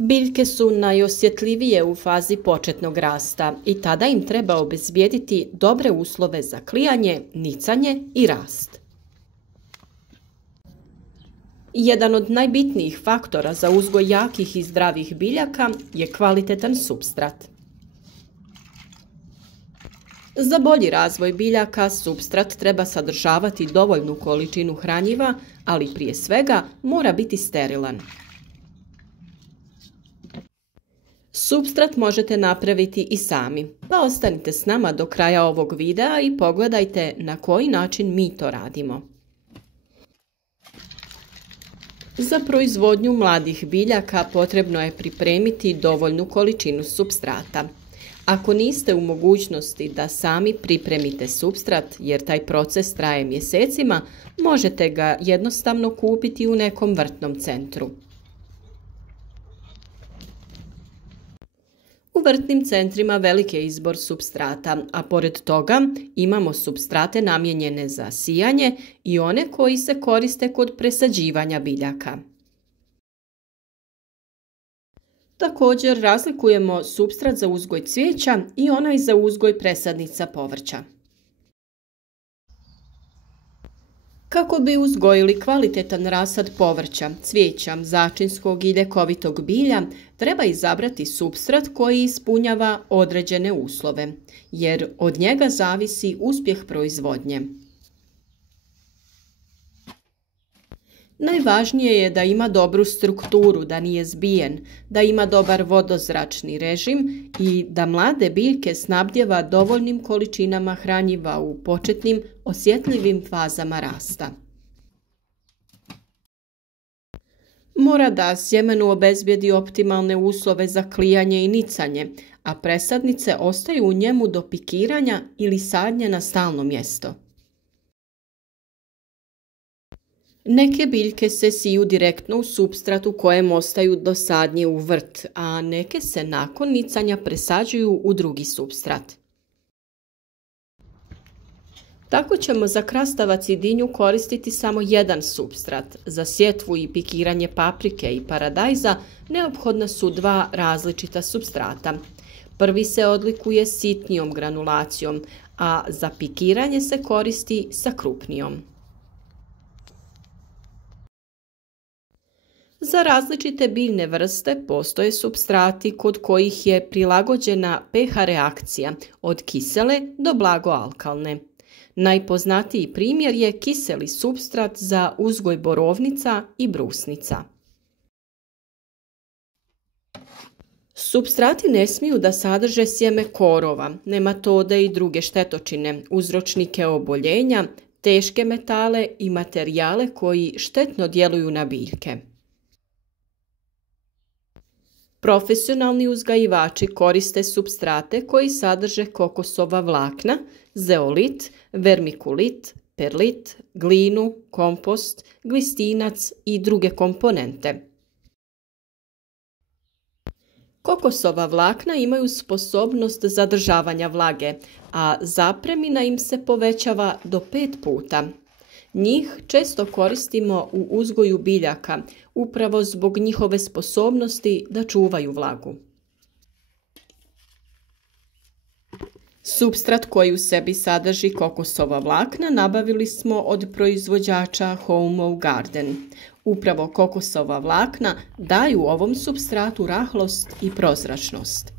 Biljke su najosjetljivije u fazi početnog rasta i tada im treba obezbijediti dobre uslove za klijanje, nicanje i rast. Jedan od najbitnijih faktora za uzgoj jakih i zdravih biljaka je kvalitetan supstrat. Za bolji razvoj biljaka supstrat treba sadržavati dovoljnu količinu hranjiva, ali prije svega mora biti sterilan. Supstrat možete napraviti i sami, pa ostanite s nama do kraja ovog videa i pogledajte na koji način mi to radimo. Za proizvodnju mladih biljaka potrebno je pripremiti dovoljnu količinu supstrata. Ako niste u mogućnosti da sami pripremite supstrat, jer taj proces traje mjesecima, možete ga jednostavno kupiti u nekom vrtnom centru. U vrtnim centrima velik je izbor supstrata, a pored toga imamo supstrate namijenjene za sijanje i one koji se koriste kod presađivanja biljaka. Također razlikujemo supstrat za uzgoj cvijeća i onaj za uzgoj presadnica povrća. Kako bi uzgojili kvalitetan rasad povrća, cvijeća, začinskog i ljekovitog bilja, treba izabrati supstrat koji ispunjava određene uslove, jer od njega zavisi uspjeh proizvodnje. Najvažnije je da ima dobru strukturu, da nije zbijen, da ima dobar vodozračni režim i da mlade biljke snabdijeva dovoljnim količinama hranjiva u početnim osjetljivim fazama rasta. Mora da sjemenu obezbijedi optimalne uslove za klijanje i nicanje, a presadnice ostaju u njemu do pikiranja ili sadnje na stalno mjesto. Neke biljke se siju direktno u supstrat u kojem ostaju do sadnje u vrt, a neke se nakon nicanja presađuju u drugi supstrat. Tako ćemo za krastavac i dinju koristiti samo jedan supstrat. Za sjetvu i pikiranje paprike i paradajza neophodna su dva različita supstrata. Prvi se odlikuje sitnijom granulacijom, a za pikiranje se koristi sa krupnijom. Za različite biljne vrste postoje supstrati kod kojih je prilagođena pH reakcija od kisele do blago alkalne. Najpoznatiji primjer je kiseli supstrat za uzgoj borovnica i brusnica. Supstrati ne smiju da sadrže sjeme korova, nematode i druge štetočine, uzročnike oboljenja, teške metale i materijale koji štetno djeluju na biljke. Profesionalni uzgajivači koriste supstrate koji sadrže kokosova vlakna, zeolit, vermikulit, perlit, glinu, kompost, glistinac i druge komponente. Kokosova vlakna imaju sposobnost zadržavanja vlage, a zapremina im se povećava do 5 puta. Njih često koristimo u uzgoju biljaka, upravo zbog njihove sposobnosti da čuvaju vlagu. Supstrat koji u sebi sadrži kokosova vlakna nabavili smo od proizvođača Home Garden. Upravo kokosova vlakna daju ovom supstratu rahlost i prozračnost.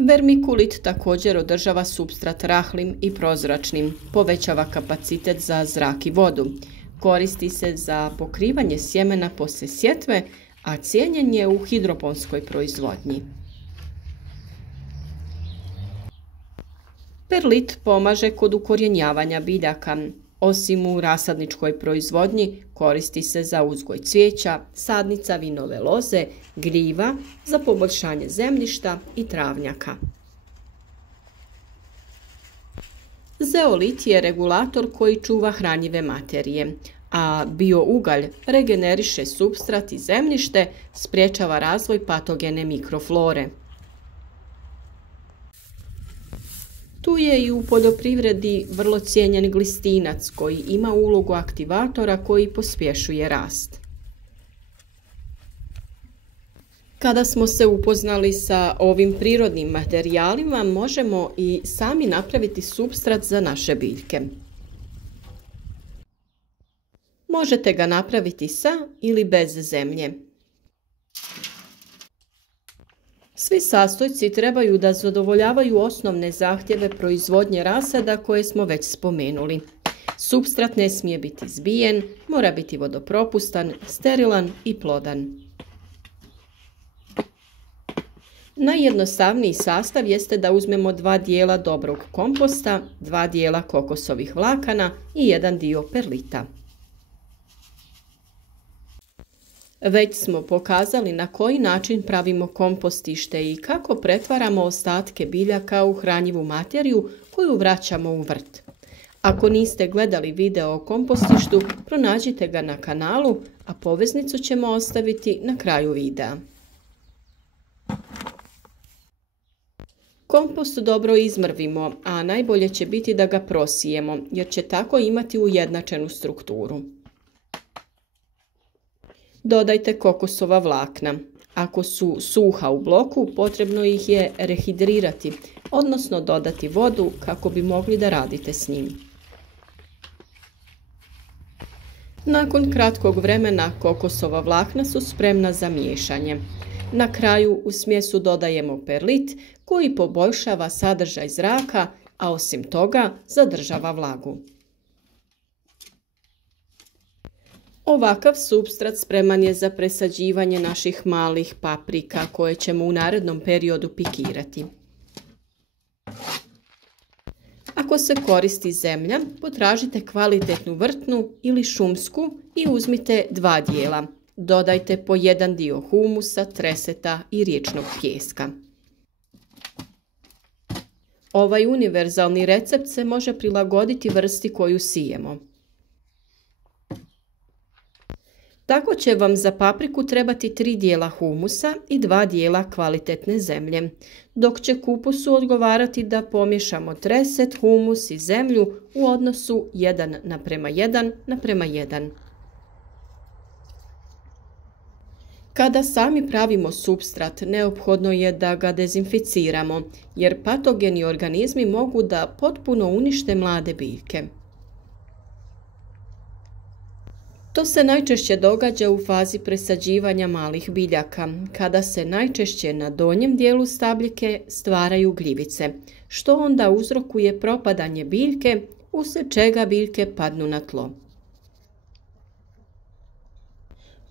Vermikulit također održava supstrat rahlim i prozračnim, povećava kapacitet za zrak i vodu. Koristi se za pokrivanje sjemena poslije sjetve, a cijenjen je u hidroponskoj proizvodnji. Perlit pomaže kod ukorjenjavanja biljaka. Osim u rasadničkoj proizvodnji, koristi se za uzgoj cvijeća, sadnica vinove loze, gljiva, za poboljšanje zemljišta i travnjaka. Zeolit je regulator koji čuva hranjive materije, a biougalj regeneriše supstrat i zemljište, sprječava razvoj patogene mikroflore. Tu je i u poljoprivredi vrlo cijenjen glistinac koji ima ulogu aktivatora koji pospješuje rast. Kada smo se upoznali sa ovim prirodnim materijalima, možemo i sami napraviti supstrat za naše biljke. Možete ga napraviti sa ili bez zemlje. Svi sastojci trebaju da zadovoljavaju osnovne zahtjeve proizvodnje rasada koje smo već spomenuli. Supstrat ne smije biti zbijen, mora biti vodopropustan, sterilan i plodan. Najjednostavniji sastav jeste da uzmemo 2 dijela dobrog komposta, 2 dijela kokosovih vlakana i 1 dio perlita. Već smo pokazali na koji način pravimo kompostište i kako pretvaramo ostatke biljaka u hranjivu materiju koju vraćamo u vrt. Ako niste gledali video o kompostištu, pronađite ga na kanalu, a poveznicu ćemo ostaviti na kraju videa. Kompost dobro izmrvimo, a najbolje će biti da ga prosijemo, jer će tako imati ujednačenu strukturu. Dodajte kokosova vlakna. Ako su suha u bloku, potrebno ih je rehidrirati, odnosno dodati vodu kako bi mogli da radite s njim. Nakon kratkog vremena kokosova vlakna su spremna za miješanje. Na kraju u smjesu dodajemo perlit koji poboljšava sadržaj zraka, a osim toga zadržava vlagu. Ovakav supstrat spreman je za presađivanje naših malih paprika koje ćemo u narednom periodu pikirati. Ako se koristi zemlja, potražite kvalitetnu vrtnu ili šumsku i uzmite 2 dijela. Dodajte po 1 dio humusa, treseta i riječnog pijeska. Ovaj univerzalni recept se može prilagoditi vrsti koju sijemo. Tako će vam za papriku trebati 3 dijela humusa i 2 dijela kvalitetne zemlje, dok će kupusu odgovarati da pomiješamo treset, humus i zemlju u odnosu 1:1:1. Kada sami pravimo supstrat, neophodno je da ga dezinficiramo, jer patogeni organizmi mogu da potpuno unište mlade biljke. To se najčešće događa u fazi presađivanja malih biljaka, kada se najčešće na donjem dijelu stabljike stvaraju gljivice, što onda uzrokuje propadanje biljke, uslijed čega biljke padnu na tlo.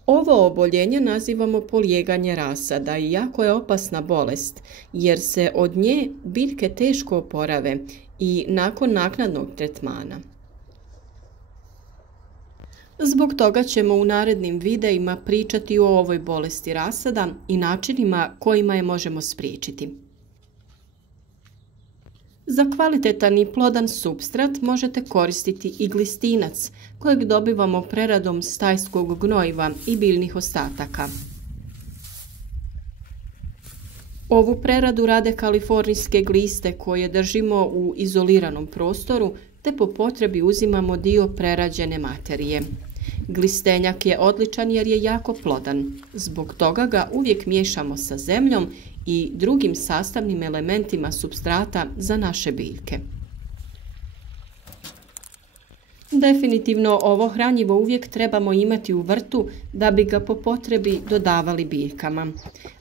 Ovo oboljenje nazivamo polijeganje rasada i jako je opasna bolest, jer se od nje biljke teško oporave i nakon naknadnog tretmana. Zbog toga ćemo u narednim videima pričati o ovoj bolesti rasada i načinima kojima je možemo spriječiti. Za kvalitetan i plodan supstrat možete koristiti i glistinac, kojeg dobivamo preradom stajskog gnojiva i biljnih ostataka. Ovu preradu rade kalifornijske gliste koje držimo u izoliranom prostoru, te po potrebi uzimamo dio prerađene materije. Glistenjak je odličan jer je jako plodan. Zbog toga ga uvijek miješamo sa zemljom i drugim sastavnim elementima supstrata za naše biljke. Definitivno ovo hranjivo uvijek trebamo imati u vrtu da bi ga po potrebi dodavali biljkama.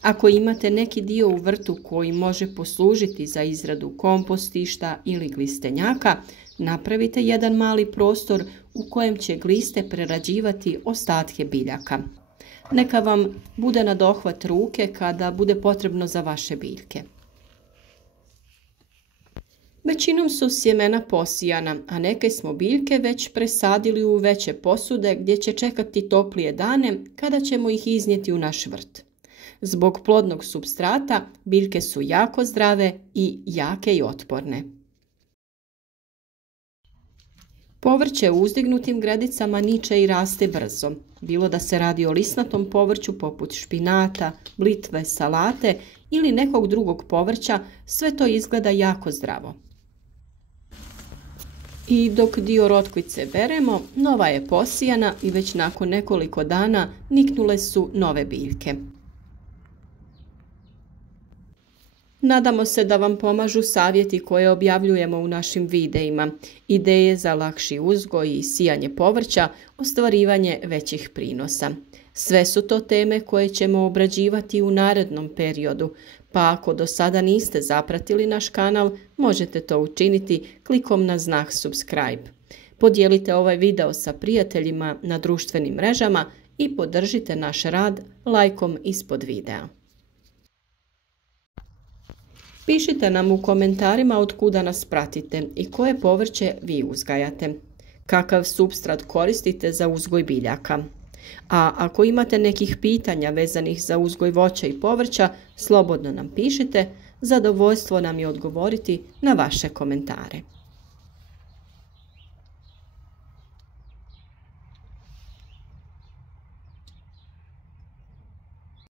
Ako imate neki dio u vrtu koji može poslužiti za izradu kompostišta ili glistenjaka, napravite jedan mali prostor u kojem će gliste prerađivati ostatke biljaka. Neka vam bude na dohvat ruke kada bude potrebno za vaše biljke. Većinom su sjemena posijana, a neke smo biljke već presadili u veće posude gdje će čekati toplije dane kada ćemo ih iznijeti u naš vrt. Zbog plodnog supstrata biljke su jako zdrave i jake i otporne. Povrće u uzdignutim gredicama niče i raste brzo, bilo da se radi o lisnatom povrću poput špinata, blitve, salate ili nekog drugog povrća, sve to izgleda jako zdravo. I dok dio rotkvice beremo, nova je posijana i već nakon nekoliko dana niknule su nove biljke. Nadamo se da vam pomažu savjeti koje objavljujemo u našim videima, ideje za lakši uzgoj i sijanje povrća, ostvarivanje većih prinosa. Sve su to teme koje ćemo obrađivati u narednom periodu, pa ako do sada niste zapratili naš kanal, možete to učiniti klikom na znak subscribe. Podijelite ovaj video sa prijateljima na društvenim mrežama i podržite naš rad lajkom ispod videa. Pišite nam u komentarima od kuda nas pratite i koje povrće vi uzgajate. Kakav supstrat koristite za uzgoj biljaka. A ako imate nekih pitanja vezanih za uzgoj voća i povrća, slobodno nam pišite, zadovoljstvo nam je odgovoriti na vaše komentare.